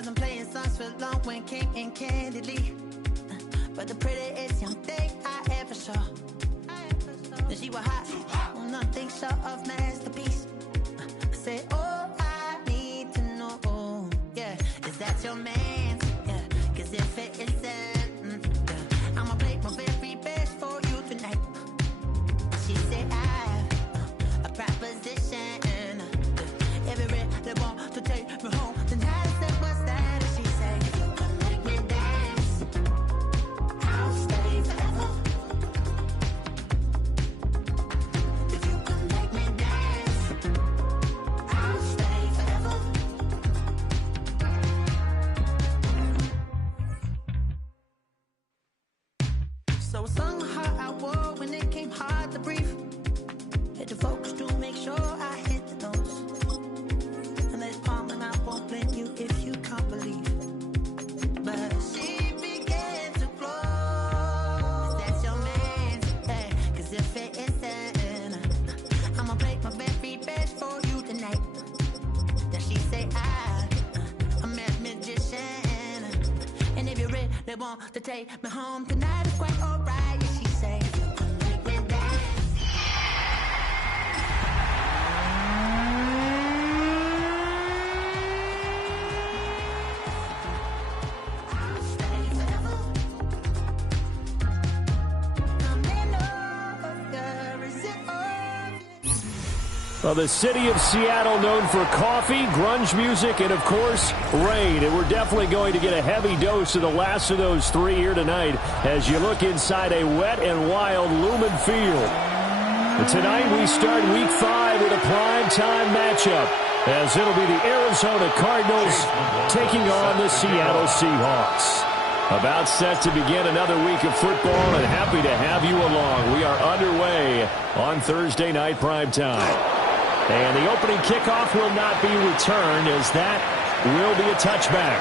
Wasn't playing songs for long when came in candidly. But the prettiest young thing I ever saw. She was hot, nothing short of masterpiece. I said, oh, I need to know, yeah, is that your man? Yeah, cause if it isn't, yeah, I'ma play my very best for you tonight. She said, I have a proposition. Every really want to take me home tonight. I said, what's that? And she said, if you can make me dance, I'll stay forever. If you can make me dance, I'll stay forever. So I sung how I wore when it came hard to breathe. Had to focus to make sure I hit the notes. And there's palm and I won't blame you if you can't believe. But she began to flow. That's your man, hey, cause if it isn't, I'ma make my very best for you tonight. Then she say I'm a magician. And if you really want to take me home tonight, it's quite alright. Yeah, she say, you can make me dance. I'll stay forever. I'm in love, is it obvious? Well, the city of Seattle known for coffee, grunge music, and, of course, rain. And we're definitely going to get a heavy dose of the last of those three here tonight as you look inside a wet and wild Lumen Field. And tonight we start Week 5 with a primetime matchup, as it'll be the Arizona Cardinals taking on the Seattle Seahawks. About set to begin another week of football, and happy to have you along. We are underway on Thursday night primetime. And the opening kickoff will not be returned, as that will be a touchback.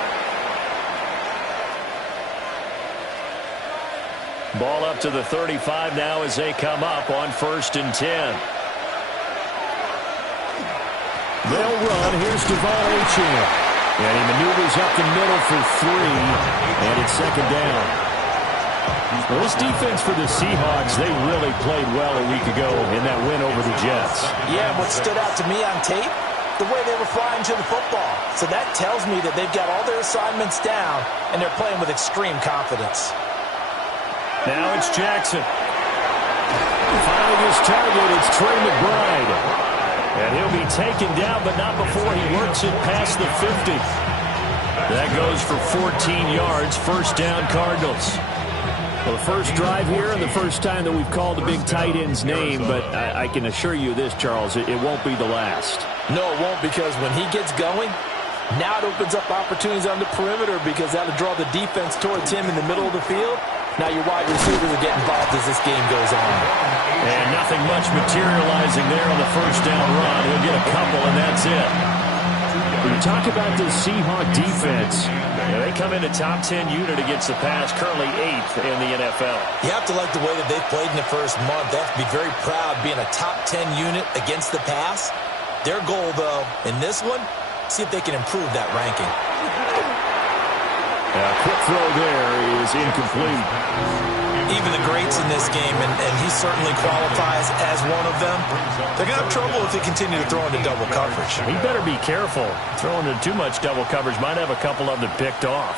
Ball up to the 35 now as they come up on 1st and 10. They'll run. Here's Devon Achane. And he maneuvers up the middle for 3. And it's 2nd down. Well, this defense for the Seahawks, they really played well a week ago in that win over the Jets. Yeah, what stood out to me on tape, the way they were flying to the football. So that tells me that they've got all their assignments down, and they're playing with extreme confidence. Now it's Jackson. Finding his target, it's Trey McBride. And he'll be taken down, but not before he works it past the 50. That goes for 14 yards, 1st down Cardinals. Well, the first drive here and the first time that we've called the big tight end's name, but I can assure you this, Charles, it won't be the last. No, it won't, because when he gets going, now it opens up opportunities on the perimeter, because that'll draw the defense towards him in the middle of the field. Now your wide receivers will get involved as this game goes on. And nothing much materializing there on the 1st down run. He'll get a couple, and that's it. When you talk about this Seahawk defense, they come in a top 10 unit against the pass, currently 8th in the NFL. You have to like the way that they've played in the first month. They have to be very proud being a top 10 unit against the pass. Their goal, though, in this one, see if they can improve that ranking. Quick throw there is incomplete. Even the greats in this game, and he certainly qualifies as one of them, they're going to have trouble if they continue to throw into double coverage. He better be careful. Throwing into too much double coverage might have a couple of them picked off.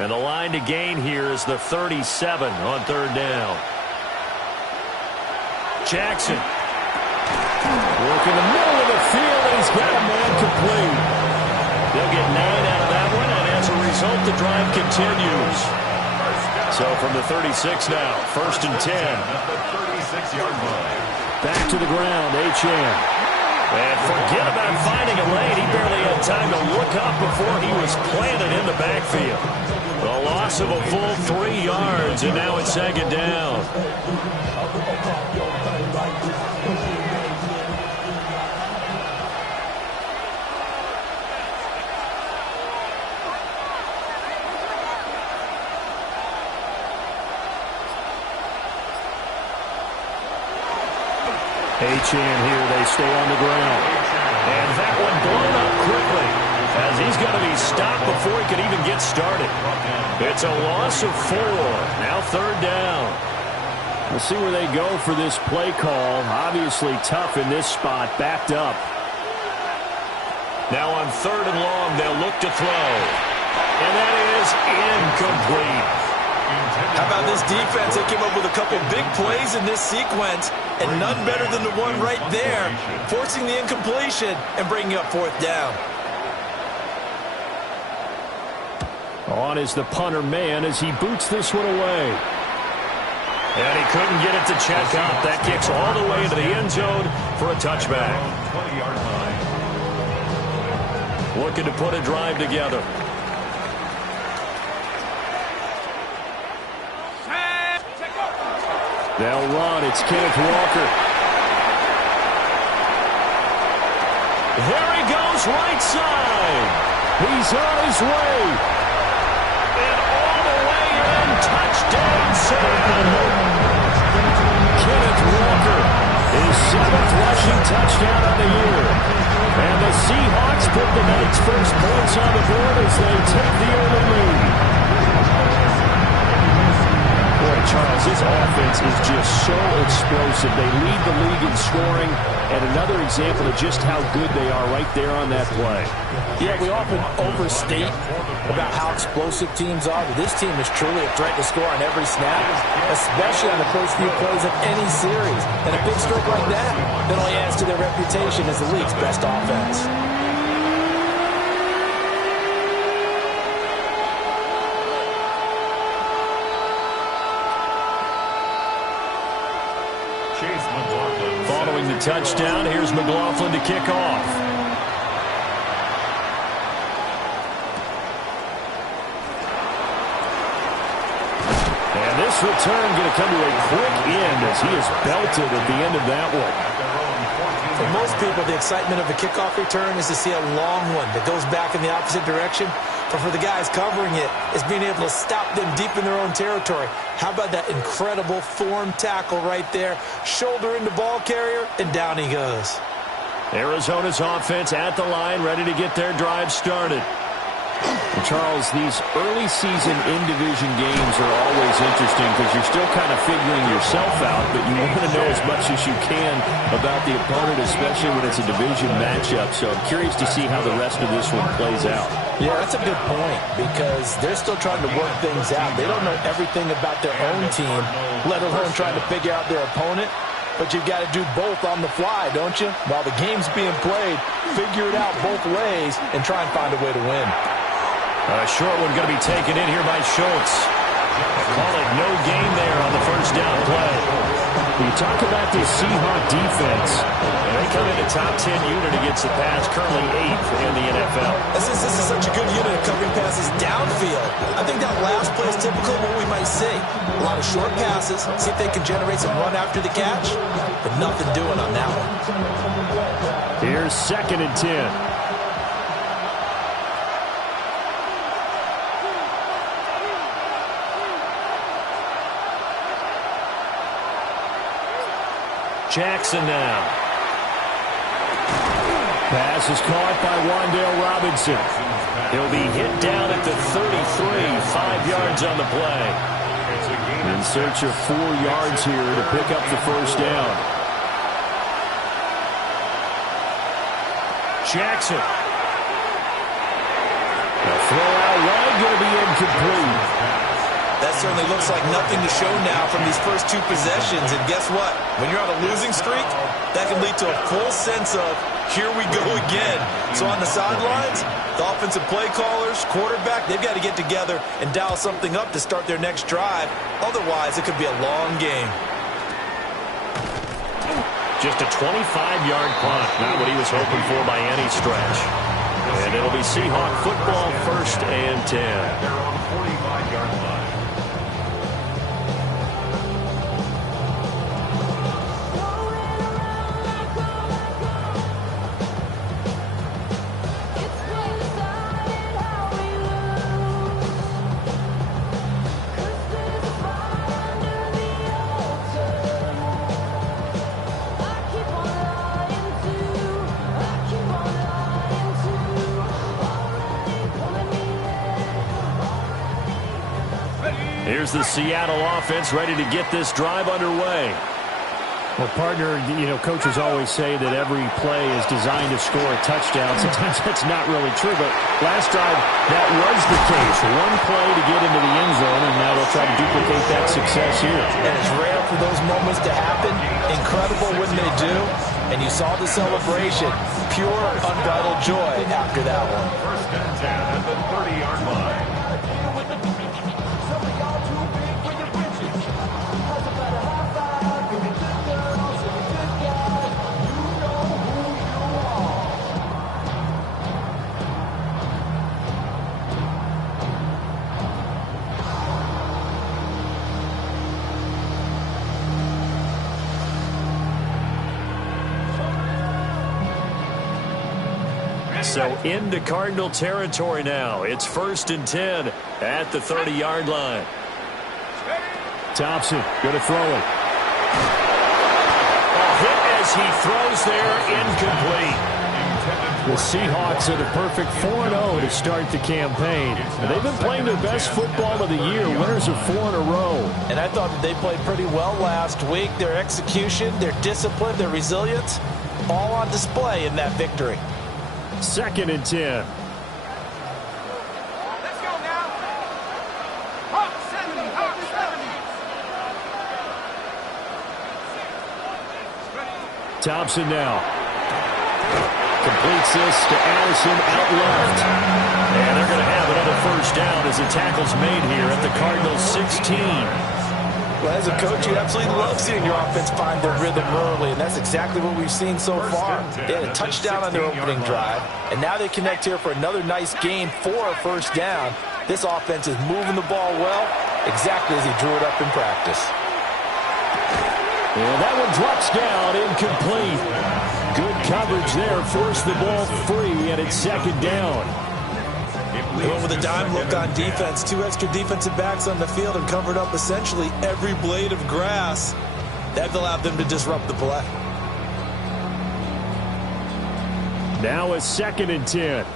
And the line to gain here is the 37 on 3rd down. Jackson. Work in the middle of the field, and he's got a man complete. They'll get 9 out of that one, and as a result, the drive continues. So from the 36 now, 1st and 10. Back to the ground, Achane. And forget about finding a lane. He barely had time to look up before he was planted in the backfield. A loss of a full 3 yards, and now it's 2nd down. H-in here, they stay on the ground. And that one blown up quickly, as he's going to be stopped before he could even get started. It's a loss of 4. Now 3rd down. We'll see where they go for this play call. Obviously tough in this spot, backed up. Now on 3rd and long, they'll look to throw. And that is incomplete. How about this defense? They came up with a couple big plays in this sequence, and none better than the one right there, forcing the incompletion and bringing up 4th down. On is the punter man as he boots this one away. And he couldn't get it to check out. That kicks all the way into the end zone for a touchback. 20-yard line. Looking to put a drive together. They'll run. It's Kenneth Walker. There he goes, right side. He's on his way. And all the way in, touchdown Seattle. Kenneth Walker, his 7th rushing touchdown of the year. And the Seahawks put the night's first points on the board as they take the early lead. Boy, Charles, this offense is just so explosive. They lead the league in scoring, and another example of just how good they are right there on that play. Yeah, we often overstate about how explosive teams are, but this team is truly a threat to score on every snap, especially on the first few plays of any series. And a big stroke like that only adds to their reputation as the league's best offense. Following the touchdown, here's McLaughlin to kick off. And this return going to come to a quick end as he is belted at the end of that one. For most people, the excitement of a kickoff return is to see a long one that goes back in the opposite direction. But for the guys covering it, it's being able to stop them deep in their own territory. How about that incredible form tackle right there? Shoulder into ball carrier, and down he goes. Arizona's offense at the line, ready to get their drive started. And Charles, these early season in-division games are always interesting because you're still kind of figuring yourself out, but you want to know as much as you can about the opponent, especially when it's a division matchup. So I'm curious to see how the rest of this one plays out. Yeah, that's a good point because they're still trying to work things out. They don't know everything about their own team, let alone trying to figure out their opponent. But you've got to do both on the fly, don't you? While the game's being played, figure it out both ways and try and find a way to win. A short one going to be taken in here by Schultz. Call it no gain there on the first down play. When you talk about this Seahawk defense, they come in a top 10 unit against the pass, currently 8th in the NFL. Since this is such a good unit of covering passes downfield, I think that last play is typical of what we might see. A lot of short passes, see if they can generate some run after the catch, but nothing doing on that one. Here's 2nd and 10. Jackson now. Pass is caught by Wan'Dale Robinson. He'll be hit down at the 33, 5 yards on the play. In search of 4 yards here to pick up the first down. Jackson. The throw out wide going to be incomplete. That certainly looks like nothing to show now from these first 2 possessions. And guess what? When you're on a losing streak, that can lead to a full sense of, here we go again. So on the sidelines, the offensive play callers, quarterback, they've got to get together and dial something up to start their next drive. Otherwise, it could be a long game. Just a 25-yard punt. Not what he was hoping for by any stretch. And it'll be Seahawk football, 1st and 10. They're on 45-yard line. here's the Seattle offense ready to get this drive underway. Well, partner, coaches always say that every play is designed to score a touchdown. Sometimes that's not really true, but last drive, that was the case. One play to get into the end zone, and now they'll try to duplicate that success here. And it's rare for those moments to happen. Incredible when they do. And you saw the celebration. Pure, unbridled joy after that one. First and 10 at the 30-yard line. So into Cardinal territory now. It's 1st and 10 at the 30-yard line. Thompson going to throw it. A hit as he throws there, incomplete. The Seahawks are the perfect 4-0 to start the campaign. They've been playing their best football of the year. Winners of 4 in a row. And I thought that they played pretty well last week. Their execution, their discipline, their resilience, all on display in that victory. 2nd and 10. Let's go now. Hawk 70, Hawk 70. Thompson now. Completes this to Addison out left. And they're going to have another first down as a tackle's made here at the Cardinals 16. Well, as a coach, you absolutely love seeing your offense find their rhythm early, and that's exactly what we've seen so far. They had a touchdown on their opening drive, and now they connect here for another nice game for a first down. This offense is moving the ball well, exactly as he drew it up in practice. And that one drops down, incomplete. Good coverage there, forced the ball free, and it's 2nd down. They went with a dime look on defense. 2 extra defensive backs on the field and covered up essentially every blade of grass. That allowed them to disrupt the play. Now a 2nd and 10. Here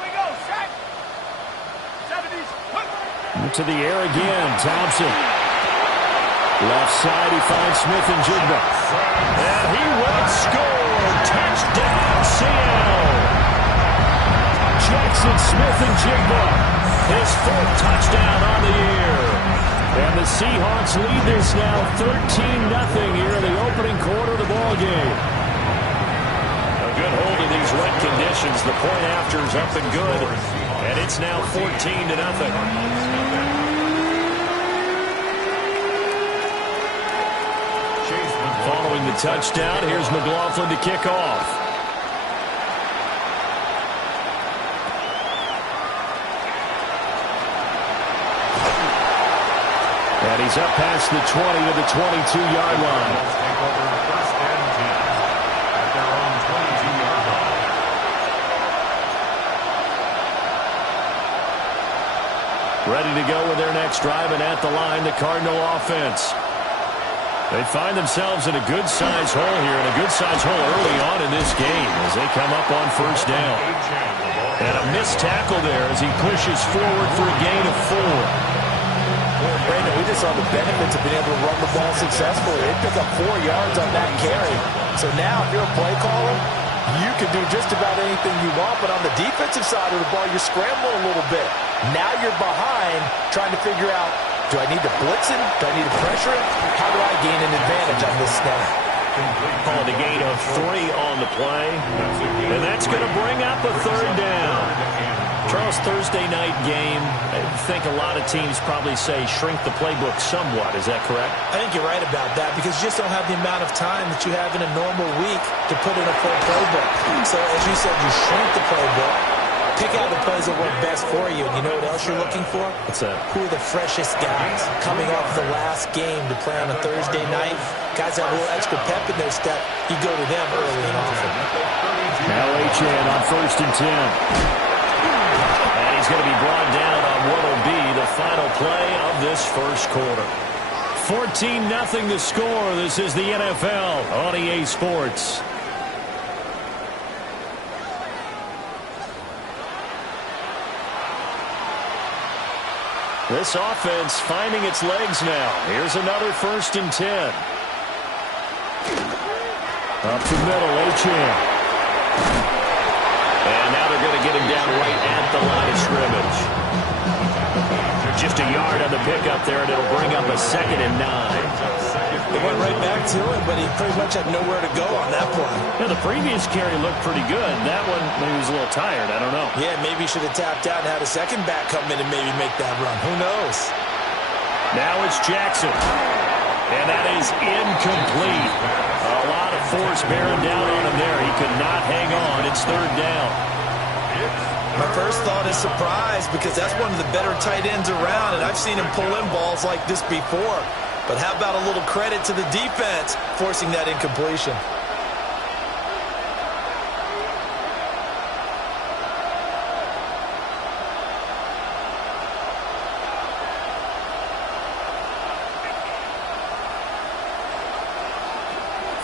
we go, set. 70s. To the air again, Thompson. Left side, he finds Smith and Jigba. And he will score. Touchdown, Seattle. Jackson Smith-Njigba, his 4th touchdown on the year. And the Seahawks lead this now 13-0 here in the opening quarter of the ball game. A good hold in these wet conditions. The point after is up and good. And it's now 14-0. Following the touchdown, here's McLaughlin to kick off. And he's up past the 20 to the 22-yard line. Take over 1st and 10 at their own 22-yard line. Ready to go with their next drive, and at the line, the Cardinal offense. They find themselves in a good-sized hole here, and a good-sized hole early on in this game as they come up on 1st down. And a missed tackle there as he pushes forward for a gain of 4. Brandon, we just saw the benefits of being able to run the ball successfully. They pick up 4 yards on that carry. So now, if you're a play caller, you can do just about anything you want. But on the defensive side of the ball, you're scrambling a little bit. Now you're behind, trying to figure out, do I need to blitz him? Do I need to pressure him? How do I gain an advantage on this snap? Called a gain of 3 on the play. And that's going to bring up a 3rd down. Charles, Thursday night game, I think a lot of teams probably say shrink the playbook somewhat. Is that correct? I think you're right about that because you just don't have the amount of time that you have in a normal week to put in a full playbook. So as you said, you shrink the playbook, pick out the plays that work best for you. And you know what else you're looking for? What's that? Who are the freshest guys coming off the last game to play on a Thursday night? Guys that have a little extra pep in their step, you go to them early and often. Now Achane on 1st and 10. He's going to be brought down on what will be the final play of this first quarter. 14-0 the score. This is the NFL on EA Sports. This offense finding its legs now. Here's another 1st and 10. Up the middle, Achane. And now they're going to get him down right at the line of scrimmage. Just a yard on the pickup there, and it'll bring up a 2nd and 9. They went right back to him, but he pretty much had nowhere to go on that play. Yeah, the previous carry looked pretty good. That one, maybe he was a little tired. I don't know. Yeah, maybe he should have tapped out and had a second back come in and maybe make that run. Who knows? Now it's Jackson. And that is incomplete. A lot of force bearing down on him there. He could not hang on. It's 3rd down. My first thought is surprise because that's one of the better tight ends around, and I've seen him pull in balls like this before. But how about a little credit to the defense forcing that incompletion?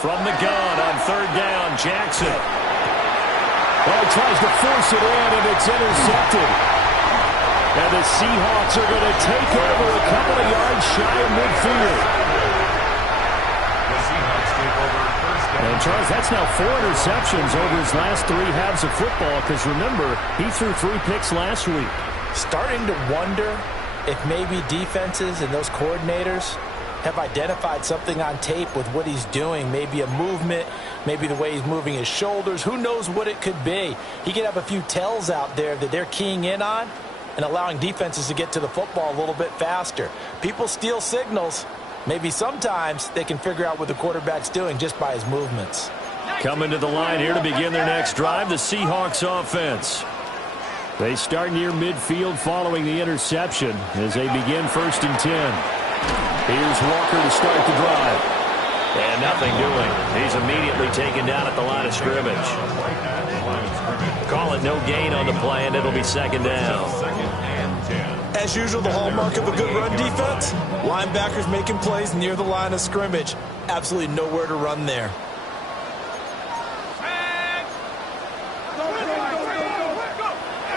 From the gun on 3rd down, Jackson. Oh, he tries to force it in, and it's intercepted. And the Seahawks are going to take over a couple of yards shy of midfield. The Seahawks take over 1st down. And, Charles, that's now 4 interceptions over his last 3 halves of football, because, remember, he threw 3 picks last week. Starting to wonder if maybe defenses and those coordinators have identified something on tape with what he's doing. Maybe a movement, maybe the way he's moving his shoulders. Who knows what it could be? He could have a few tells out there that they're keying in on and allowing defenses to get to the football a little bit faster. People steal signals. Maybe sometimes they can figure out what the quarterback's doing just by his movements. Coming to the line here to begin their next drive, the Seahawks offense. They start near midfield following the interception as they begin 1st and 10. Here's Walker to start the drive. And nothing doing. He's immediately taken down at the line of scrimmage. Call it no gain on the play, and it'll be 2nd down. As usual, the hallmark of a good run defense, linebackers making plays near the line of scrimmage. Absolutely nowhere to run there.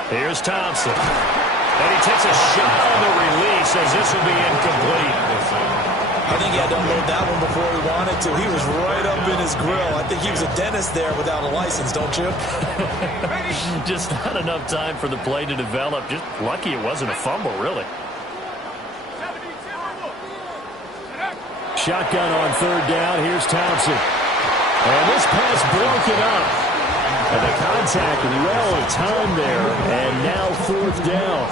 Here's Thompson. And he takes a shot on the release as this will be incomplete. I think he had to unload that one before he wanted to. He was right up in his grill. I think he was a dentist there without a license, don't you? Just not enough time for the play to develop. Just lucky it wasn't a fumble, really. Shotgun on 3rd down. Here's Thompson. And this pass broken up. And the contact well timed there, and now 4th down.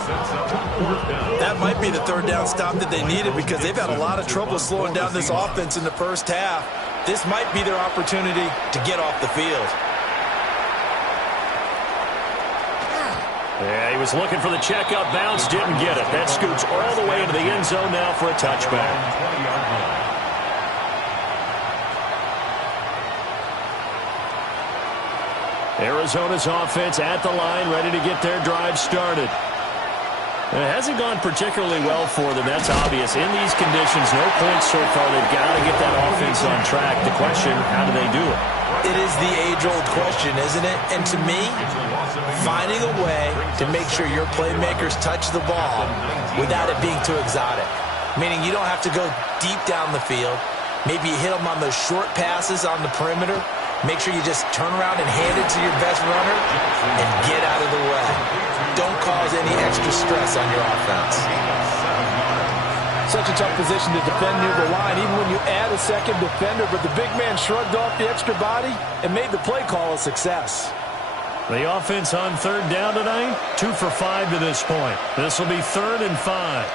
That might be the 3rd down stop that they needed because they've had a lot of trouble slowing down this offense in the first half. This might be their opportunity to get off the field. Yeah, he was looking for the checkup bounce, didn't get it. That scoots all the way into the end zone now for a touchback. Arizona's offense at the line, ready to get their drive started. It hasn't gone particularly well for them, that's obvious. In these conditions, no points so far. They've got to get that offense on track. The question, how do they do it? It is the age-old question, isn't it? And to me, finding a way to make sure your playmakers touch the ball without it being too exotic. Meaning you don't have to go deep down the field. Maybe you hit them on those short passes on the perimeter. Make sure you just turn around and hand it to your best runner and get out of the way. Don't cause any extra stress on your offense. Such a tough position to defend near the line, even when you add a second defender, but the big man shrugged off the extra body and made the play call a success. The offense on 3rd down tonight, 2 for 5 to this point. This will be 3rd and 5.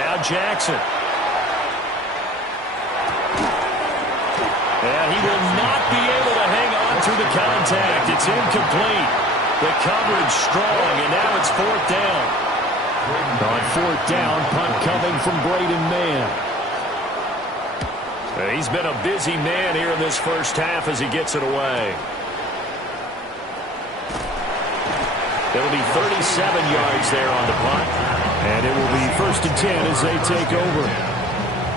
Now Jackson. And he will not be able to hang on through the contact. It's incomplete. The coverage strong, and now it's 4th down. On 4th down, punt coming from Braden Mann. He's been a busy man here in this first half as he gets it away. It'll be 37 yards there on the punt. And it will be 1st and 10 as they take over.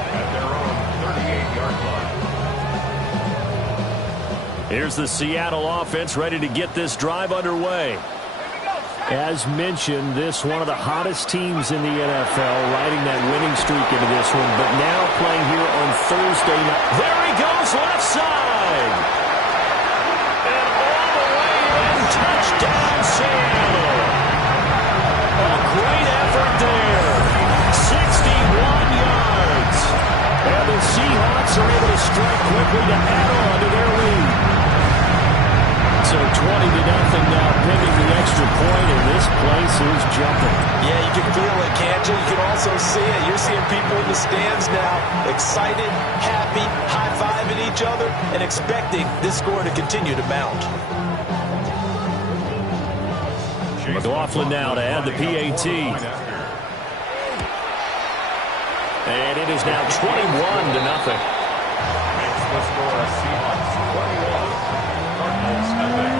At their own 38-yard line. Here's the Seattle offense ready to get this drive underway. As mentioned, this one of the hottest teams in the NFL, riding that winning streak into this one, but now playing here on Thursday night. There he goes, left side. And all the way in, touchdown Seattle. A great effort there. 61 yards. And the Seahawks are able to strike quickly to add on to their lead. So 20-0 now, pending the extra point, and this place is jumping. Yeah, you can feel it, can't you? You can also see it. You're seeing people in the stands now, excited, happy, high-fiving each other, and expecting this score to continue to mount. McLaughlin now to add the PAT. And it is now 21-0. Makes the score a Seahawks 21, Cardinals nothing.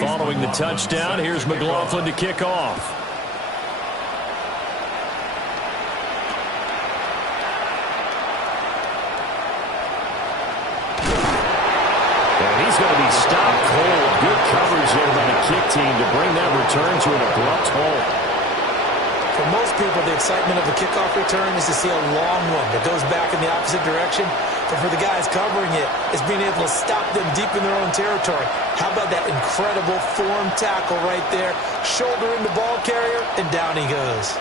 Following the touchdown, here's McLaughlin to kick off. He's going to be stopped cold. Good coverage there by the kick team to bring that return to an abrupt halt. For most people, the excitement of a kickoff return is to see a long one that goes back in the opposite direction. But for the guys covering it, it's being able to stop them deep in their own territory. How about that incredible form tackle right there? Shoulder in the ball carrier, and down he goes.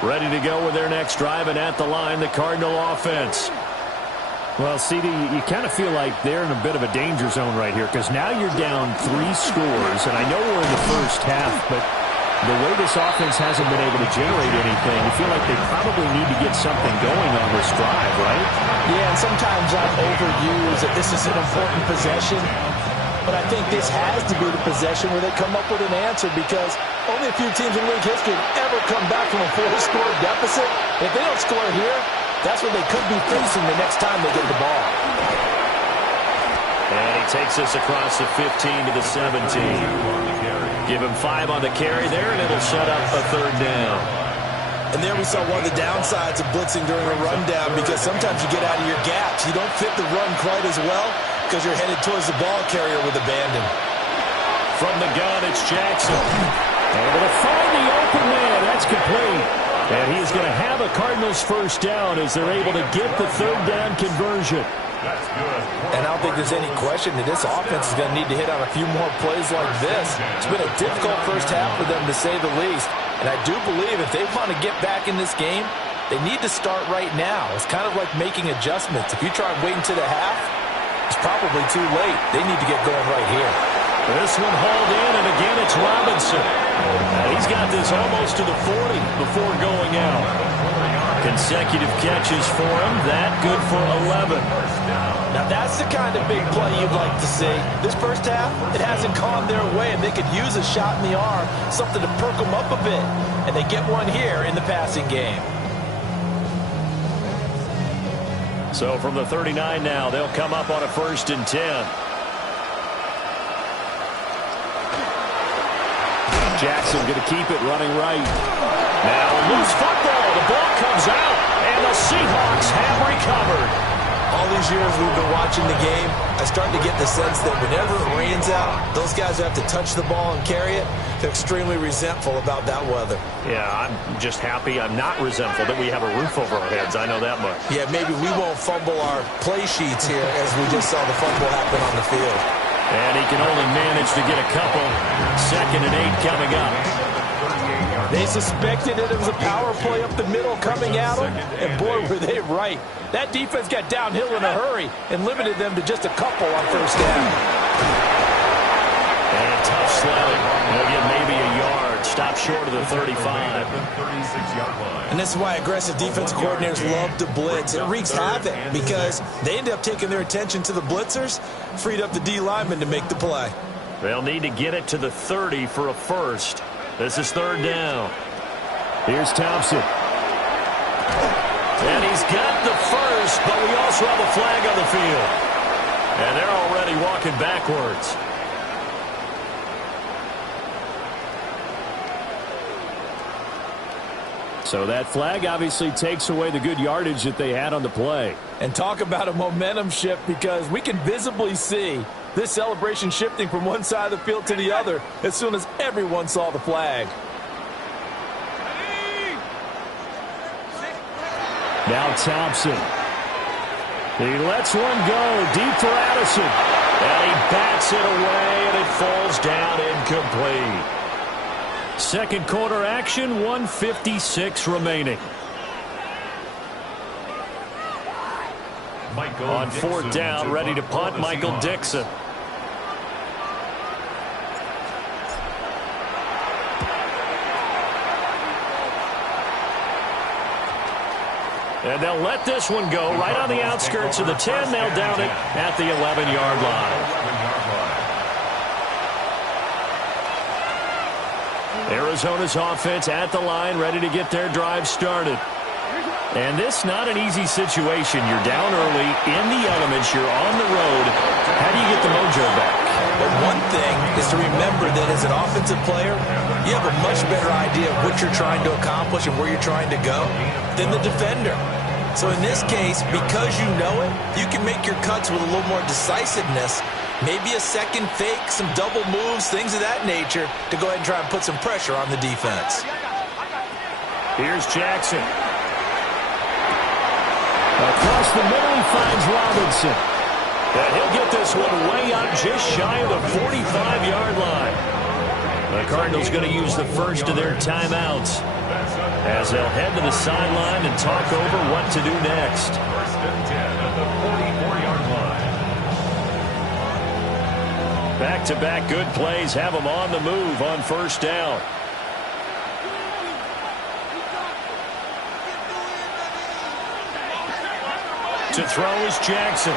Ready to go with their next drive, and at the line, the Cardinal offense. Well, CD, you kind of feel like they're in a bit of a danger zone right here because now you're down 3 scores, and I know we're in the first half, but the way this offense hasn't been able to generate anything, you feel like they probably need to get something going on this drive, right? Yeah, and sometimes I overuse that this is an important possession, but I think this has to be the possession where they come up with an answer because only a few teams in league history have ever come back from a 4-score deficit. If they don't score here, that's what they could be facing the next time they get the ball. And he takes us across the 15 to the 17. Give him 5 on the carry there, and it'll set up a third down. And there we saw one of the downsides of blitzing during a rundown because sometimes you get out of your gaps. You don't fit the run quite as well because you're headed towards the ball carrier with abandon. From the gun, it's Jackson. Able to find the open man. That's complete. And he is going to have a Cardinals first down as they're able to get the third down conversion. That's good. And I don't think there's any question that this offense is going to need to hit on a few more plays like this. It's been a difficult first half for them, to say the least. And I do believe if they want to get back in this game, they need to start right now. It's kind of like making adjustments. If you try waiting to the half, it's probably too late. They need to get going right here. This one hauled in, and again it's Robinson. He's got this almost to the 40 before going out. Consecutive catches for him. That good for 11. Now that's the kind of big play you'd like to see. This first half, it hasn't gone their way, and they could use a shot in the arm, something to perk them up a bit. And they get one here in the passing game. So from the 39 now, they'll come up on a 1st and 10. Jackson going to keep it running right. Now loose football. The ball comes out, and the Seahawks have recovered. All these years we've been watching the game, I start to get the sense that whenever it rains out, those guys who have to touch the ball and carry it, they're extremely resentful about that weather. Yeah, I'm just happy I'm not resentful that we have a roof over our heads. I know that much. Yeah, maybe we won't fumble our play sheets here as we just saw the fumble happen on the field. And he can only manage to get a couple. 2nd and 8 coming up. They suspected that it was a power play up the middle coming at them, and boy, were they right. That defense got downhill in a hurry and limited them to just a couple on first down. And a tough sledding. They'll get maybe a yard. Stop short of the 35. And this is why aggressive defense coordinators love to blitz. It wreaks havoc because they end up taking their attention to the blitzers, freed up the D lineman to make the play. They'll need to get it to the 30 for a first. This is 3rd down. Here's Thompson. And he's got the first, but we also have a flag on the field. And they're already walking backwards. So that flag obviously takes away the good yardage that they had on the play. And talk about a momentum shift, because we can visibly see this celebration shifting from one side of the field to the other as soon as everyone saw the flag. Now Thompson. He lets one go deep for Addison. And he bats it away, and it falls down incomplete. Second quarter action, 1:56 remaining. On fourth down, ready to punt, Michael Dixon. And they'll let this one go right on the outskirts of the 10. They'll down it at the 11-yard line. Arizona's offense at the line, ready to get their drive started. And this not an easy situation. You're down early, in the elements, you're on the road. How do you get the mojo back? But one thing is to remember that as an offensive player, you have a much better idea of what you're trying to accomplish and where you're trying to go than the defender. So in this case, because you know it, you can make your cuts with a little more decisiveness. Maybe a second fake, some double moves, things of that nature to go ahead and try and put some pressure on the defense. Here's Jackson. Across the middle, he finds Robinson. And he'll get this one way out just shy of the 45-yard line. The Cardinals going to use the first of their timeouts as they'll head to the sideline and talk over what to do next. First and 10 at the 44-yard line. Back-to-back good plays have them on the move on first down. To throw is Jackson.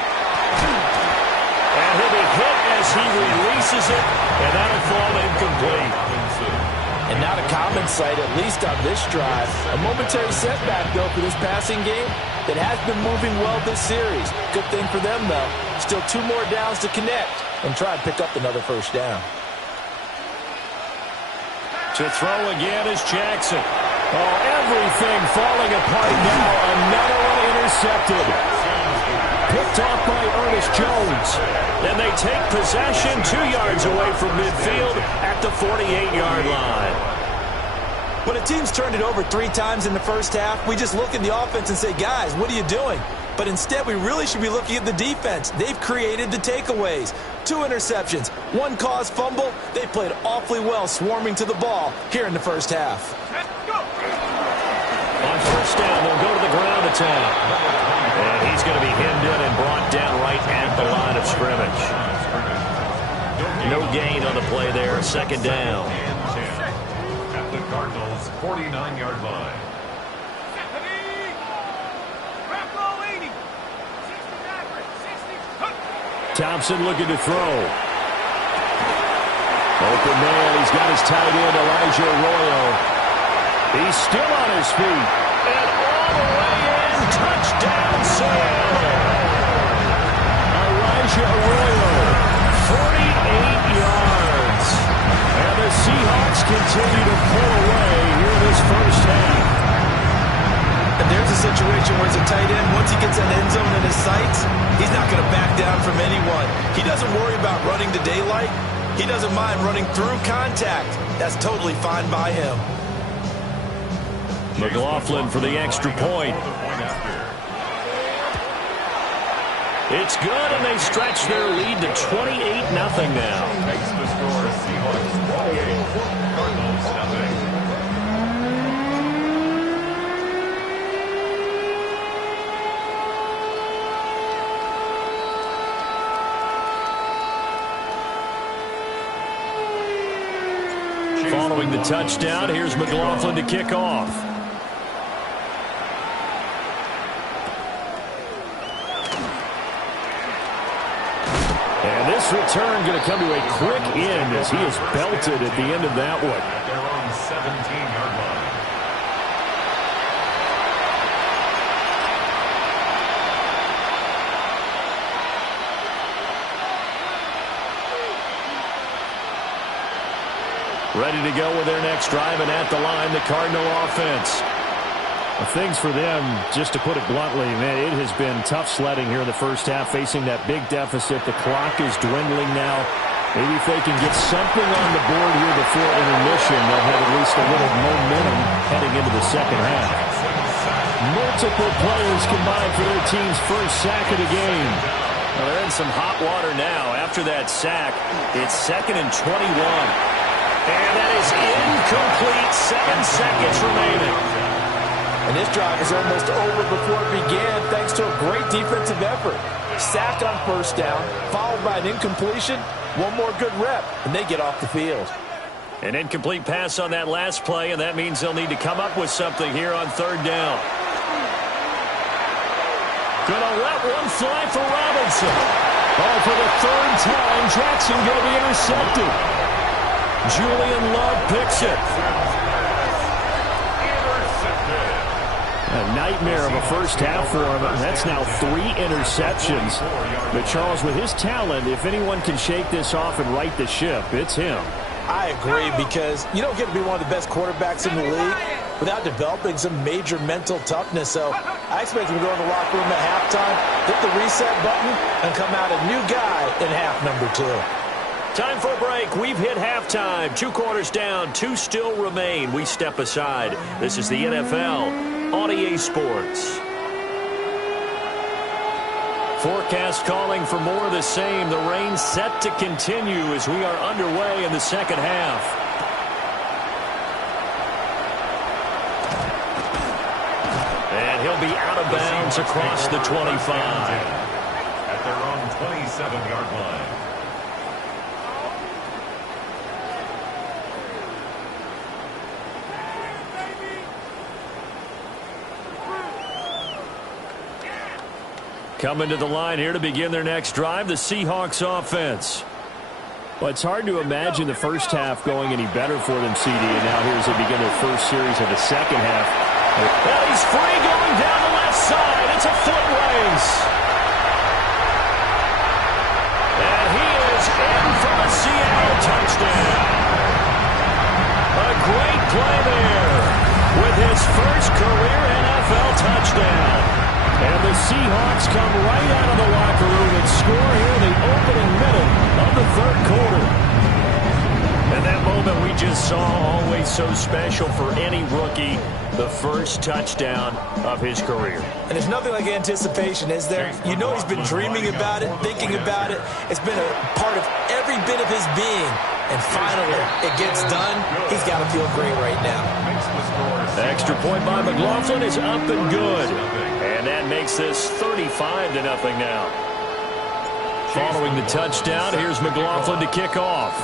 And he'll be hit as he releases it, and that'll fall incomplete. And not a common sight, at least on this drive. A momentary setback, though, for this passing game that has been moving well this series. Good thing for them, though. Still 2 more downs to connect and try and pick up another first down. To throw again is Jackson. Oh, everything falling apart now. Another one intercepted. Picked off by Ernest Jones. And they take possession 2 yards away from midfield at the 48-yard line. When a team's turned it over 3 times in the first half, we just look at the offense and say, guys, what are you doing? But instead, we really should be looking at the defense. They've created the takeaways. 2 interceptions, 1 caused fumble. They played awfully well swarming to the ball here in the first half. On first down, they'll go to the ground attack. And he's going to be hemmed in and brought down right at the line of scrimmage. No gain on the play there. Second down. At the Cardinals' 49-yard line. Thompson looking to throw. Open man. He's got his tight end, Elijah Arroyo. He's still on his feet. And all the way in. Touchdown, Seattle. Elijah Arroyo, 48 yards. And the Seahawks continue to pull away here in this first half. And there's a situation where it's a tight end. Once he gets an end zone in his sights, he's not going to back down from anyone. He doesn't worry about running to daylight. He doesn't mind running through contact. That's totally fine by him. McLaughlin for the extra point. It's good, and they stretch their lead to 28-0 now. Makes the score Seahawks 28, Cardinals nothing. Following the touchdown, here's McLaughlin to kick off. And this return going to come to a quick end as he is belted at the end of that one. At their own 17-yard line. Ready to go with their next drive, and at the line, the Cardinal offense. Well, things for them, just to put it bluntly, man, it has been tough sledding here in the first half, facing that big deficit. The clock is dwindling now. Maybe if they can get something on the board here before intermission, they'll have at least a little momentum heading into the second half. Multiple players combined for their team's first sack of the game. Well, they're in some hot water now. After that sack, it's 2nd and 21. And that is incomplete. 7 seconds remaining. And this drive is almost over before it began thanks to a great defensive effort. Sack on first down, followed by an incompletion. One more good rep, and they get off the field. An incomplete pass on that last play, and that means they'll need to come up with something here on 3rd down. Gonna let one fly for Robinson. Oh, for the 3rd time, Jackson going to be intercepted. Julian Love picks it. A nightmare of a first half for him. That's now 3 interceptions. But Charles, with his talent, if anyone can shake this off and right the ship, it's him. I agree, because you don't get to be one of the best quarterbacks in the league without developing some major mental toughness. So I expect him to go in the locker room at halftime, hit the reset button, and come out a new guy in half number 2. Time for a break. We've hit halftime. 2 quarters down. 2 still remain. We step aside. This is the NFL on EA Sports. Forecast calling for more of the same. The rain set to continue as we are underway in the second half. And he'll be out of bounds across the 25. At their own 27-yard line. Coming to the line here to begin their next drive, the Seahawks offense. Well, it's hard to imagine the first half going any better for them, CD, and now here as they begin their first series of the second half. Well, he's free going down the left side. It's a foot race. And he is in for the Seattle touchdown. A great play there with his first career NFL touchdown. And the Seahawks come right out of the locker room and score here in the opening minute of the 3rd quarter. And that moment we just saw, always so special for any rookie, the first touchdown of his career. And there's nothing like anticipation, is there? You know he's been dreaming about it, thinking about it. It's been a part of every bit of his being. And finally, it gets done. He's got to feel great right now. The extra point by McLaughlin is up and good. And that makes this 35-0 now. Following the touchdown, here's McLaughlin to kick off.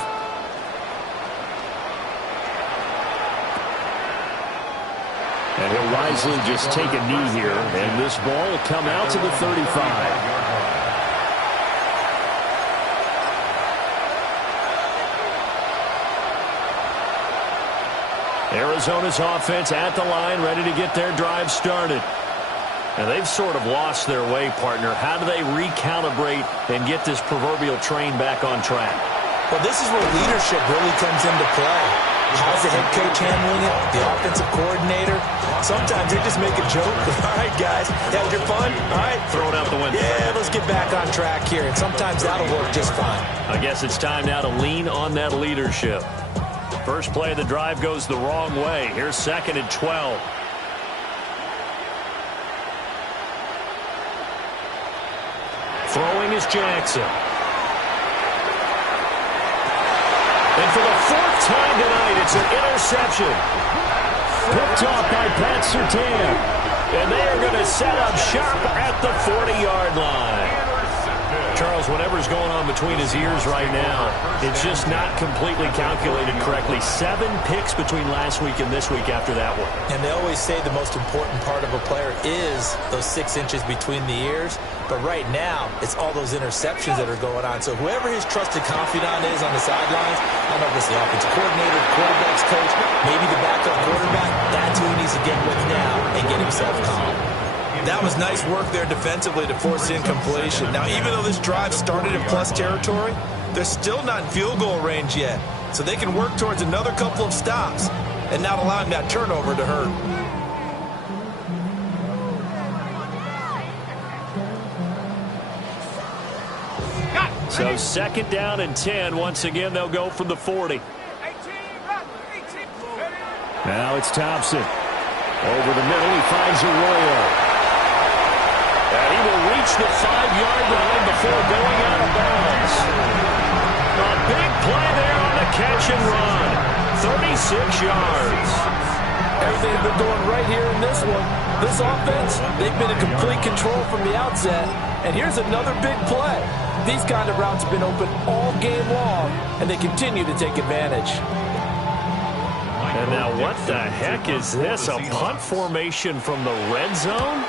And he'll wisely just take a knee here. And this ball will come out to the 35. Arizona's offense at the line, ready to get their drive started. And they've sort of lost their way, partner. How do they recalibrate and get this proverbial train back on track? Well, this is where leadership really comes into play. How's the head coach handling it? The offensive coordinator? Sometimes they just make a joke. All right, guys, had your fun? All right. Throw it out the window. Yeah, let's get back on track here. And sometimes that'll work just fine. I guess it's time now to lean on that leadership. First play of the drive goes the wrong way. Here's 2nd and 12. Throwing is Jackson. And for the 4th time tonight, it's an interception. Picked off by Pat Surtain. And they are going to set up shop at the 40-yard line. Charles, whatever's going on between his ears right now, it's just not completely calculated correctly. 7 picks between last week and this week after that one. And they always say the most important part of a player is those 6 inches between the ears. But right now, it's all those interceptions that are going on. So whoever his trusted confidant is on the sidelines, I don't know if it's the offensive coordinator, quarterback's coach, maybe the backup quarterback, that's who he needs to get with now and get himself calm. That was nice work there defensively to force incompletion. Now, even though this drive started in plus territory, they're still not in field goal range yet. So they can work towards another couple of stops and not allowing that turnover to hurt. So second down and 10. Once again, they'll go from the 40. Now it's Thompson. Over the middle, he finds Arroyo. And he will reach the 5-yard line before going out of bounds. A big play there on the catch and run. 36 yards. Everything they've been doing right here in this one. This offense, they've been in complete control from the outset. And here's another big play. These kind of routes have been open all game long, and they continue to take advantage. And now what the heck is this? A punt formation from the red zone?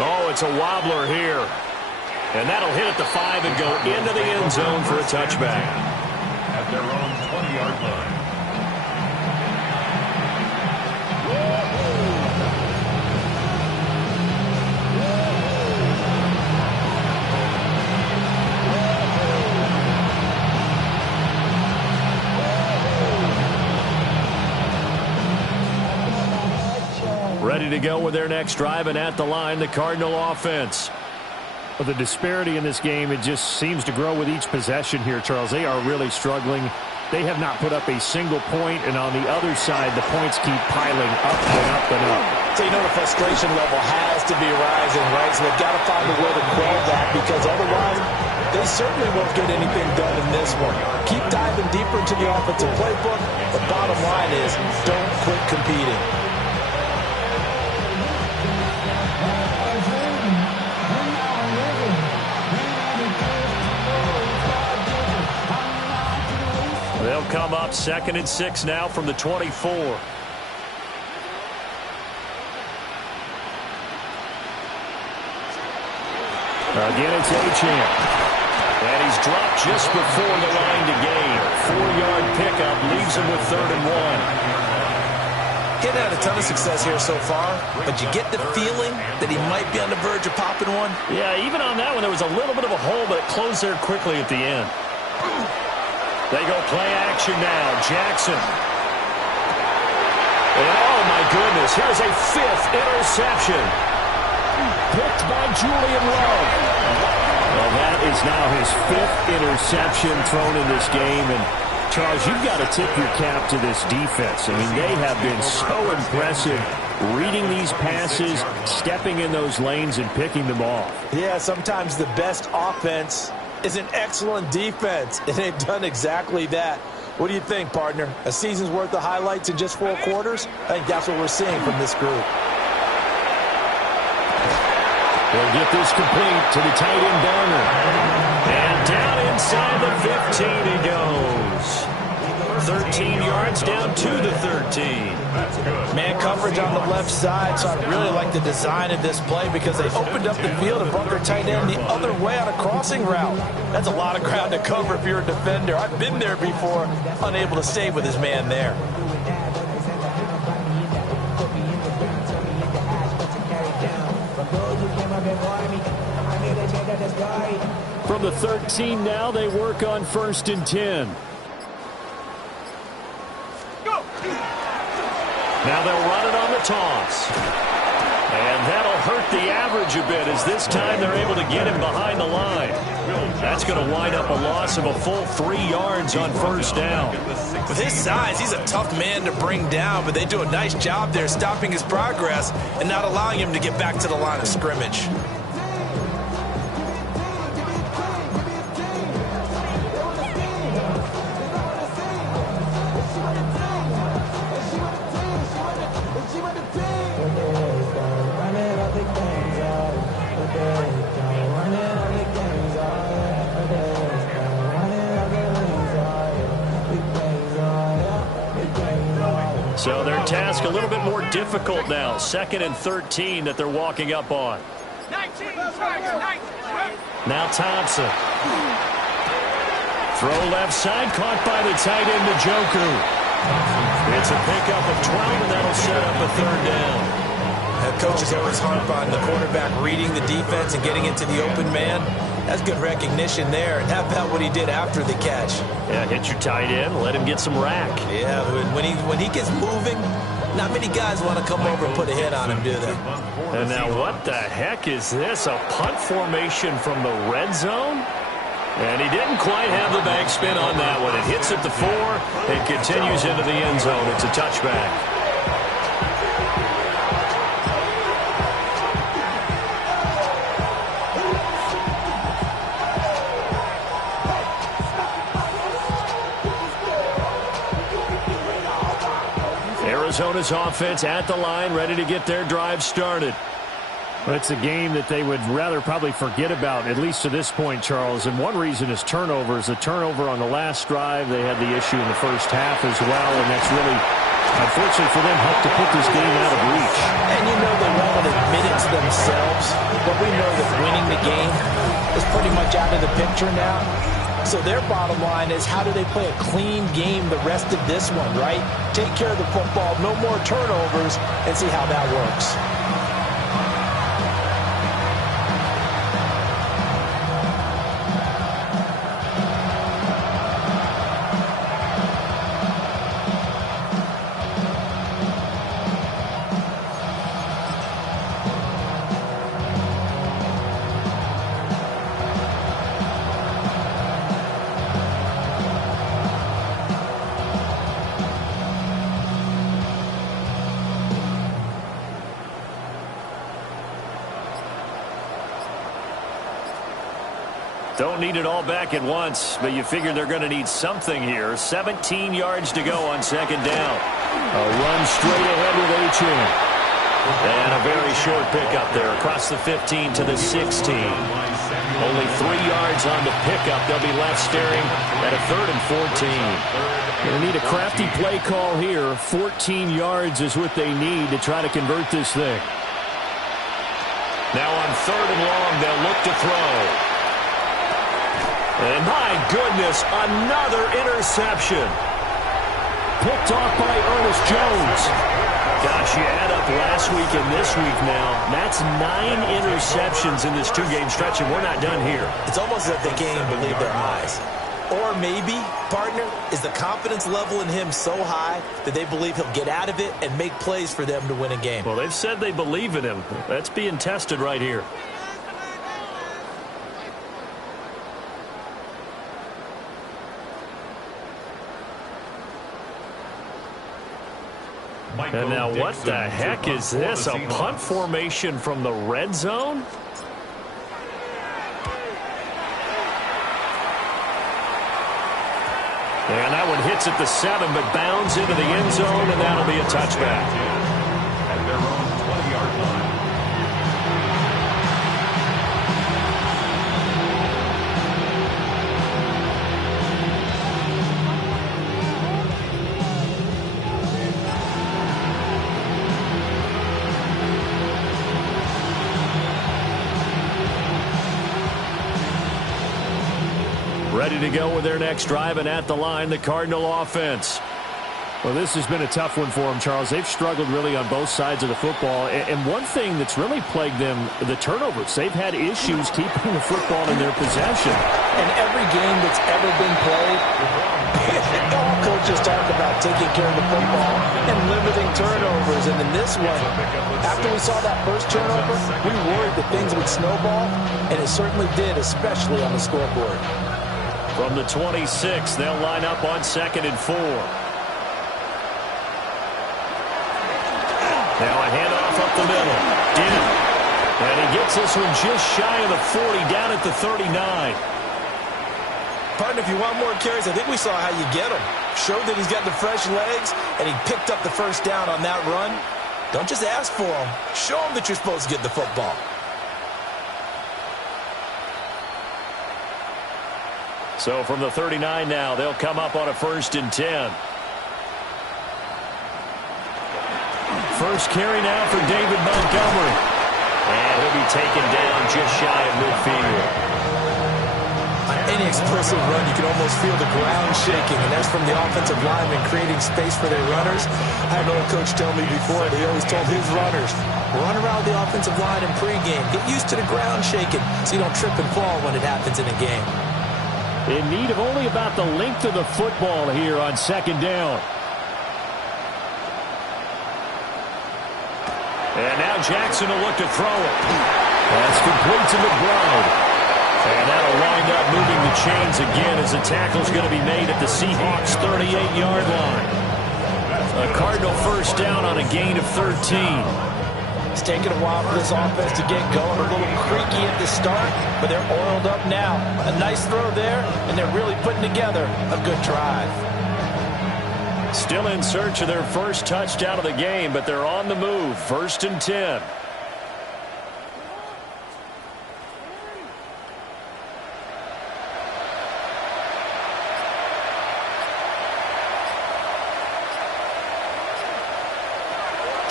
Oh, it's a wobbler here. And that'll hit at the 5 and go into the end zone for a touchback. At their own 20-yard line. Ready to go with their next drive, and at the line, the Cardinal offense. Well, the disparity in this game, it just seems to grow with each possession here, Charles. They are really struggling. They have not put up a single point, and on the other side, the points keep piling up and up and up. So, the frustration level has to be rising, right? So they've got to find a way to quell that, because otherwise, they certainly won't get anything done in this one. Keep diving deeper into the offensive playbook. The bottom line is, don't quit competing. They'll come up 2nd and 6 now from the 24. Again, it's Achane. And he's dropped just before the line to gain. 4-yard pickup leaves him with 3rd and 1. He's had a ton of success here so far, but you get the feeling that he might be on the verge of popping one. Yeah, even on that one, there was a little bit of a hole, but it closed there quickly at the end. They go play action now. Jackson. And oh, my goodness. Here's a 5th interception. Picked by Julian Love. Well, that is now his 5th interception thrown in this game. And, Charles, you've got to tip your cap to this defense. I mean, they have been so impressive reading these passes, stepping in those lanes, and picking them off. Yeah, sometimes the best offense is an excellent defense, and they've done exactly that. What do you think, partner? A season's worth of highlights in just 4 quarters? I think that's what we're seeing from this group. They'll get this complete to the tight end Barner. And down inside the 15 he goes. 13 yards down to the 13. Man coverage on the left side, so I really like the design of this play because they opened up the field and brought their tight end the other way on a crossing route. That's a lot of ground to cover if you're a defender. I've been there before, unable to stay with his man there. From the 13 now, they work on 1st and 10. Now they'll run it on the toss. And that'll hurt the average a bit as this time they're able to get him behind the line. That's going to wind up a loss of a full 3 yards on 1st down. With his size, he's a tough man to bring down, but they do a nice job there stopping his progress and not allowing him to get back to the line of scrimmage. So their task a little bit more difficult now. 2nd and 13 that they're walking up on. Now Thompson. Throw left side, caught by the tight end Njoku. It's a pickup of 12, and that'll set up a 3rd down. Coaches always harp on the quarterback reading the defense and getting into the open man. That's good recognition there. And how about what he did after the catch? Yeah, hit your tight end, let him get some rack. Yeah, when he gets moving, not many guys want to come over and put a hit on him, do they? And now what the heck is this? A punt formation from the red zone? And he didn't quite have the backspin on that one. It hits at the 4 and continues into the end zone. It's a touchback. Arizona's offense at the line, ready to get their drive started. Well, it's a game that they would rather probably forget about, at least to this point, Charles. And one reason is turnovers. A turnover on the last drive. They had the issue in the first half as well, and that's really, unfortunately for them, helped to put this game out of reach. And you know they won't admit it to themselves, but we know that winning the game is pretty much out of the picture now. So their bottom line is, how do they play a clean game the rest of this one, right? Take care of the football, no more turnovers, and see how that works. Don't need it all back at once, but you figure they're going to need something here. 17 yards to go on second down. A run straight ahead with Achane. And a very short pickup there across the 15 to the 16. Only 3 yards on the pickup. They'll be left staring at a 3rd and 14. Going to need a crafty play call here. 14 yards is what they need to try to convert this thing. Now on 3rd and long, they'll look to throw. And my goodness, another interception. Picked off by Ernest Jones. Gosh, you add up last week and this week now. That's 9 interceptions in this 2-game stretch, and we're not done here. It's almost as if they can't even believe their eyes. Or maybe, partner, is the confidence level in him so high that they believe he'll get out of it and make plays for them to win a game. Well, they've said they believe in him. That's being tested right here. And now what the heck is this? A punt formation from the red zone? And that one hits at the 7, but bounds into the end zone, and that'll be a touchback. At their own 20-yard line. Ready to go with their next drive, and at the line, the Cardinal offense. Well, this has been a tough one for them, Charles. They've struggled really on both sides of the football. And one thing that's really plagued them, the turnovers. They've had issues keeping the football in their possession. In every game that's ever been played, all coaches talk about taking care of the football and limiting turnovers. And in this one, after we saw that first turnover, we worried that things would snowball, and it certainly did, especially on the scoreboard. From the 26, they'll line up on 2nd and 4. Now a handoff up the middle. Did. And he gets this one just shy of the 40, down at the 39. Partner, if you want more carries, I think we saw how you get him. Showed that he's got the fresh legs, and he picked up the first down on that run. Don't just ask for him. Show him that you're supposed to get the football. So from the 39 now, they'll come up on a 1st and 10. First carry now for David Montgomery. And he'll be taken down just shy of midfield. On any explosive run, you can almost feel the ground shaking, and that's from the offensive linemen creating space for their runners. I had an old coach tell me before, he always told his runners, run around the offensive line in pregame. Get used to the ground shaking so you don't trip and fall when it happens in a game. In need of only about the length of the football here on 2nd down. And now Jackson will look to throw it. That's complete to McBride. And that'll wind up moving the chains again as the tackle's going to be made at the Seahawks' 38-yard line. A Cardinal first down on a gain of 13. It's taken a while for this offense to get going. A little creaky at the start, but they're oiled up now. A nice throw there, and they're really putting together a good drive. Still in search of their first touchdown of the game, but they're on the move. 1st and 10.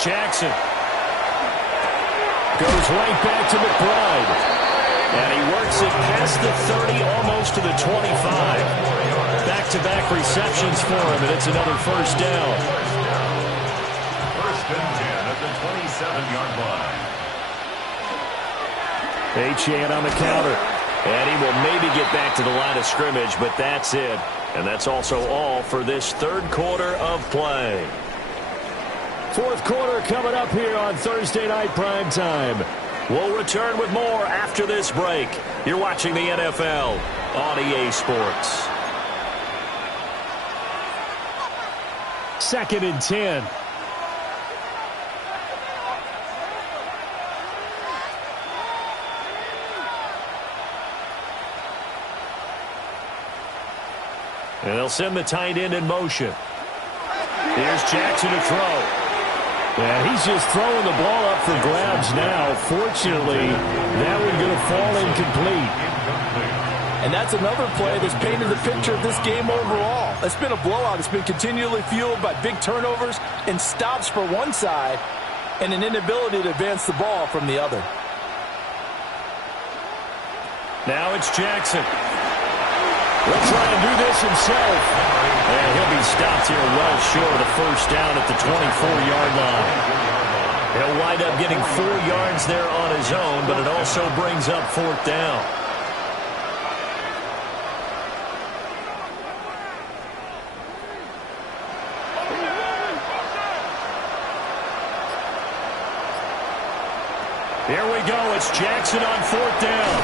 Jackson goes right back to McBride. And he works it past the 30, almost to the 25. Back-to-back receptions for him, and it's another first down. 1st and 10 at the 27-yard line. Achane on the counter. And he will maybe get back to the line of scrimmage, but that's it. And that's also all for this third quarter of play. Fourth quarter coming up here on Thursday Night Primetime. We'll return with more after this break. You're watching the NFL on EA Sports. 2nd and 10. And they'll send the tight end in motion. Here's Jackson to throw. Yeah, he's just throwing the ball up for grabs now. Fortunately, that one's going to fall incomplete. And that's another play that's painted the picture of this game overall. It's been a blowout. It's been continually fueled by big turnovers and stops for one side and an inability to advance the ball from the other. Now it's Jackson. He'll try and do this himself. And he'll be stopped here well short of the first down at the 24-yard line. He'll wind up getting 4 yards there on his own, but it also brings up 4th down. Here we go. It's Jackson on 4th down.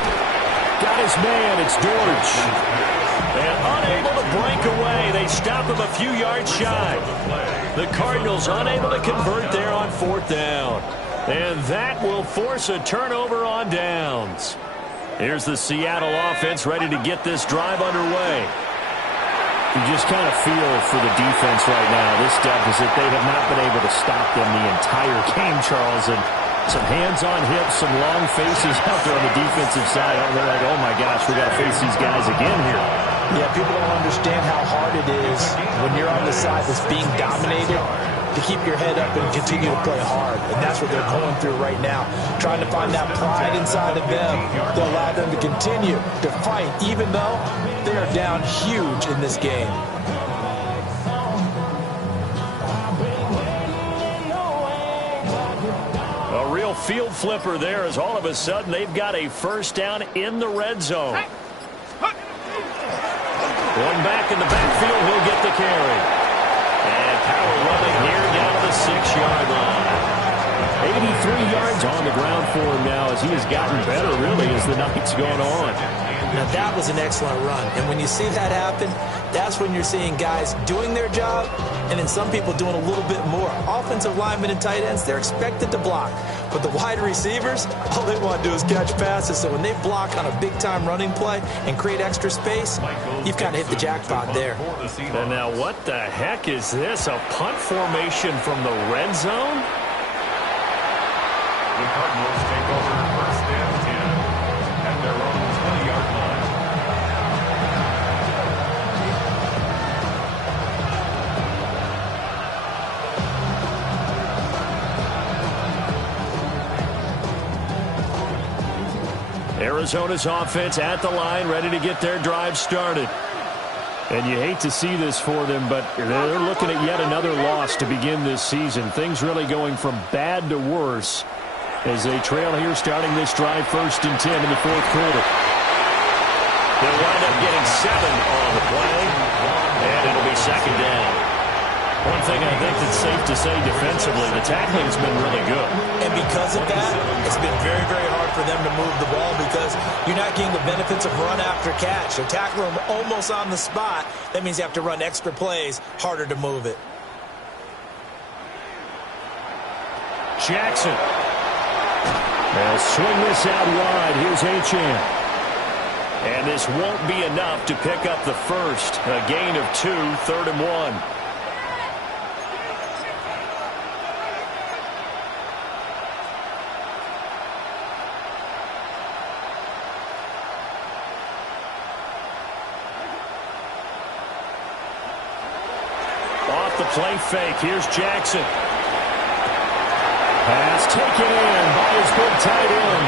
Got his man. It's Dortch. And unable to break away. They stop him a few yards shy. The Cardinals unable to convert there on 4th down. And that will force a turnover on downs. Here's the Seattle offense ready to get this drive underway. You just kind of feel for the defense right now. This deficit, they have not been able to stop them the entire game, Charles. And some hands on hips, some long faces out there on the defensive side. They're like, oh my gosh, we got to face these guys again here. Yeah, people don't understand how hard it is when you're on the side that's being dominated to keep your head up and continue to play hard. And that's what they're going through right now, trying to find that pride inside of them to allow them to continue to fight, even though they are down huge in this game. A real field flipper there as all of a sudden they've got a first down in the red zone. One back in the backfield, he'll get the carry. And power running here down to the 6-yard line. 83 yards on the ground for him now as he has gotten better, really, as the night's gone on. Now, that was an excellent run. And when you see that happen, that's when you're seeing guys doing their job and then some people doing a little bit more. Offensive linemen and tight ends, they're expected to block. But the wide receivers, all they want to do is catch passes. So when they block on a big-time running play and create extra space, you've kind of hit the jackpot there. And now what the heck is this? A punt formation from the red zone? The Cardinals take over 1st and 10 at their own 20-yard line. Arizona's offense at the line, ready to get their drive started. And you hate to see this for them, but they're looking at yet another loss to begin this season. Things really going from bad to worse as they trail here starting this drive 1st and 10 in the 4th quarter. They'll wind up getting 7 on the play, and it'll be 2nd down. One thing I think that's safe to say defensively, the tackling has been really good. And because of that, it's been very, very hard for them to move the ball because you're not getting the benefits of run after catch. They're tackling them almost on the spot. That means you have to run extra plays, harder to move it. Jackson. They'll swing this out wide. Here's Achane. And this won't be enough to pick up the first. A gain of 2, 3rd and 1. Off the play fake. Here's Jackson. Pass taken in by his big tight end.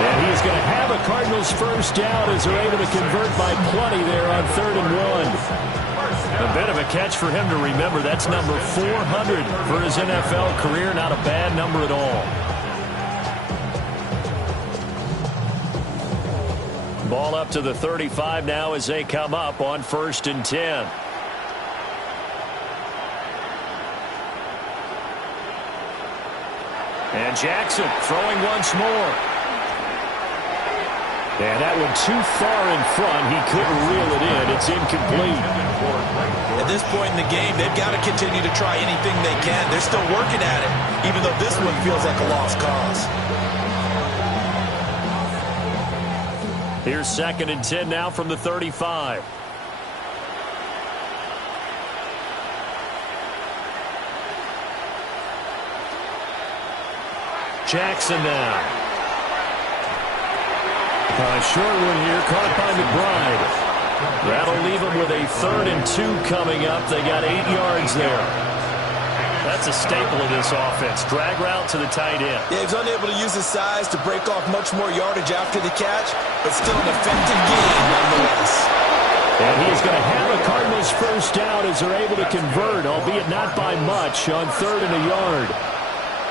And he's going to have a Cardinals first down as they're able to convert by plenty there on 3rd and 1. A bit of a catch for him to remember. That's number 400 for his NFL career. Not a bad number at all. Ball up to the 35 now as they come up on 1st and 10. And Jackson throwing once more. And that one too far in front. He couldn't reel it in. It's incomplete. At this point in the game, they've got to continue to try anything they can. They're still working at it, even though this one feels like a lost cause. Here's 2nd and 10 now from the 35. Jackson now. A short one here, caught by McBride. That'll leave him with a 3rd and 2 coming up. They got 8 yards there. That's a staple of this offense. Drag route to the tight end. Yeah, he's unable to use his size to break off much more yardage after the catch, but still an effective game nonetheless. And he's going to have a Cardinals first down as they're able to convert, albeit not by much, on 3rd and a yard.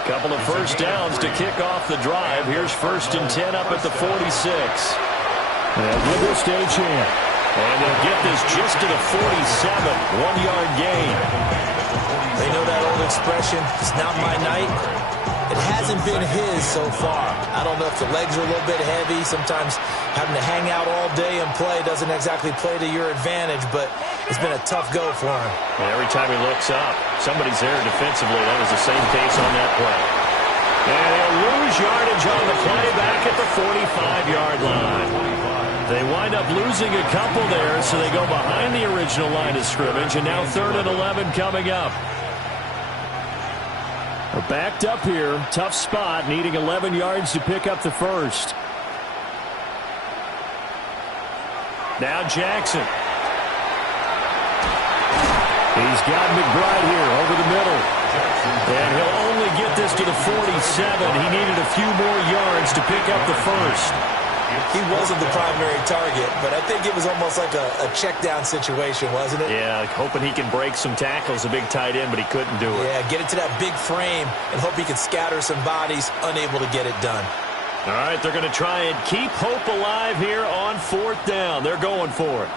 Couple of first downs to kick off the drive. Here's 1st and 10 up at the 46. And with this to Achane. And they'll get this just to the 47. 1-yard gain. They know that old expression, it's not my night. It hasn't been his so far. I don't know if the legs are a little bit heavy. Sometimes having to hang out all day and play doesn't exactly play to your advantage, but it's been a tough go for him. And every time he looks up, somebody's there defensively. That was the same case on that play. And he'll lose yardage on the play back at the 45-yard line. They wind up losing a couple there, so they go behind the original line of scrimmage, and now 3rd and 11 coming up. They're backed up here. Tough spot, needing 11 yards to pick up the first. Now Jackson. He's got McBride here over the middle. And he'll only get this to the 47. He needed a few more yards to pick up the first. He wasn't the primary target, but I think it was almost like a check-down situation, wasn't it? Yeah, hoping he can break some tackles, a big tight end, but he couldn't do it. Yeah, get it to that big frame and hope he can scatter some bodies, unable to get it done. All right, they're going to try and keep hope alive here on 4th down. They're going for it.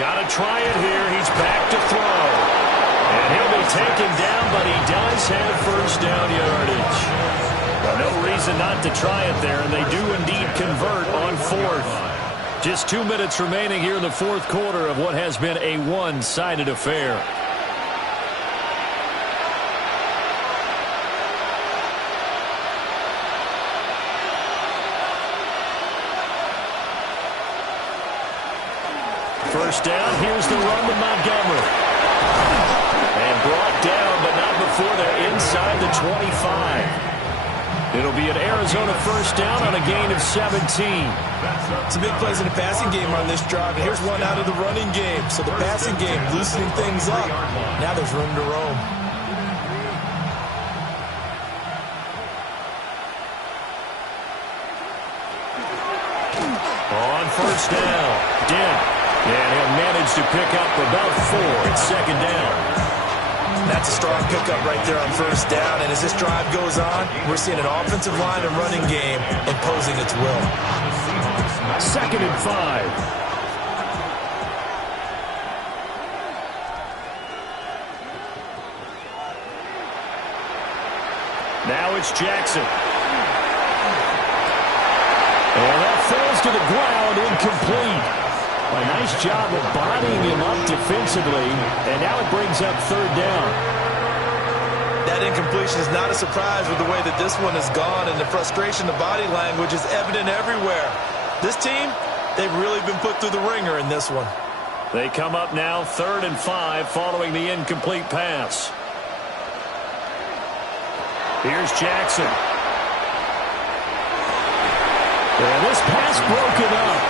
Got to try it here. He's back to throw. And he'll be taken down, but he does have first down yardage. No reason not to try it there, and they do indeed convert on 4th. Just 2 minutes remaining here in the 4th quarter of what has been a one-sided affair. First down, here's the run with Montgomery. And brought down, but not before they're inside the 25. It'll be an Arizona first down on a gain of 17. Some big plays in the passing game on this drive, and here's one out of the running game. So the passing game loosening things up. Now there's room to roam. On first down, Dent. And he'll manage to pick up about 4. It's 2nd down. That's a strong pickup right there on first down. And as this drive goes on, we're seeing an offensive line and running game imposing its will. 2nd and 5. Now it's Jackson. And that falls to the ground, incomplete. A nice job of bodying him up defensively, and now it brings up third down. That incompletion is not a surprise with the way that this one has gone, and the frustration, the body language is evident everywhere. This team, they've really been put through the ringer in this one. They come up now 3rd and 5 following the incomplete pass. Here's Jackson. And this pass broken up.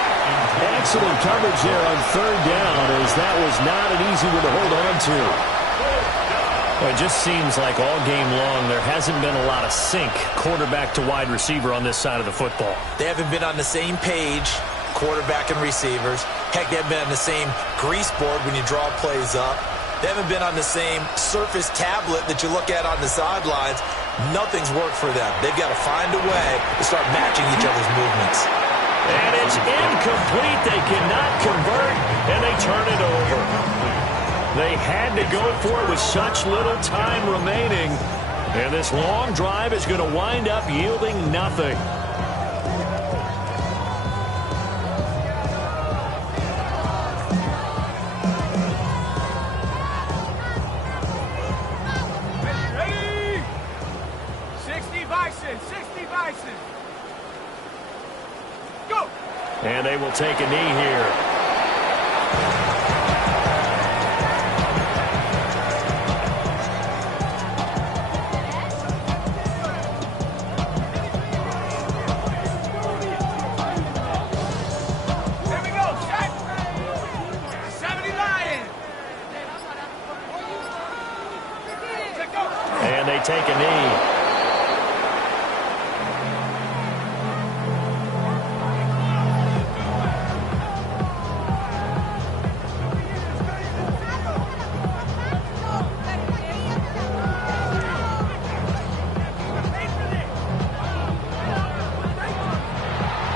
Excellent coverage there on 3rd down, as that was not an easy one to hold on to. Well, it just seems like all game long there hasn't been a lot of sync quarterback to wide receiver on this side of the football. They haven't been on the same page, quarterback and receivers. Heck, they haven't been on the same grease board when you draw plays up. They haven't been on the same surface tablet that you look at on the sidelines. Nothing's worked for them. They've got to find a way to start matching each other's movements. And it's incomplete. They cannot convert, and they turn it over. They had to go for it with such little time remaining. And this long drive is going to wind up yielding nothing. Ready? 60 Bison, 60 Bison. Go! And they will take a knee here. Here we go, check! 70 Lions! Let go! And they take a knee.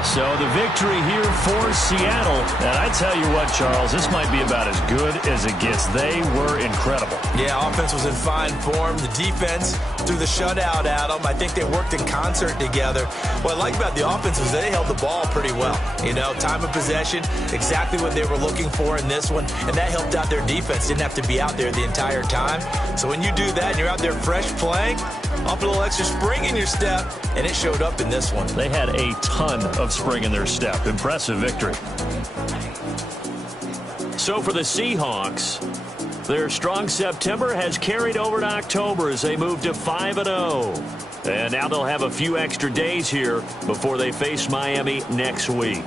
So the victory here for Seattle. And I tell you what, Charles, this might be about as good as it gets. They were incredible. Yeah, offense was in fine form. The defense threw the shutout at them. I think they worked in concert together. What I like about the offense was they held the ball pretty well. You know, time of possession, exactly what they were looking for in this one, and that helped out their defense. Didn't have to be out there the entire time. So when you do that and you're out there fresh playing, up a little extra spring in your step, and it showed up in this one. They had a ton of spring in their step. Impressive victory. So for the Seahawks, their strong September has carried over to October as they move to 5-0. And now they'll have a few extra days here before they face Miami next week.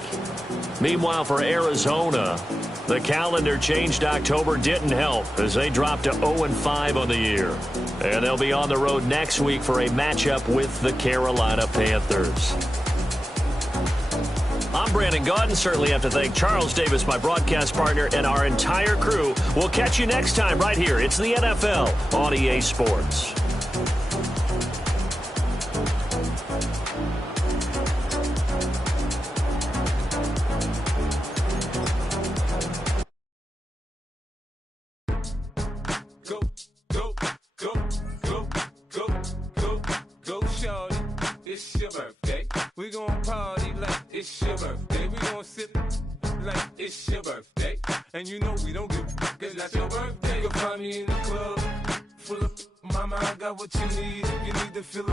Meanwhile, for Arizona, the calendar change to October didn't help as they dropped to 0-5 on the year. And they'll be on the road next week for a matchup with the Carolina Panthers. I'm Brandon Gaudin. Certainly have to thank Charles Davis, my broadcast partner, and our entire crew. We'll catch you next time right here. It's the NFL on EA Sports. It's your birthday. We gon' party like it's your birthday. We gon' sip like it's your birthday. And you know we don't give a cause that's your birthday. You'll find me in the club full of mama, I got what you need. If you need to feel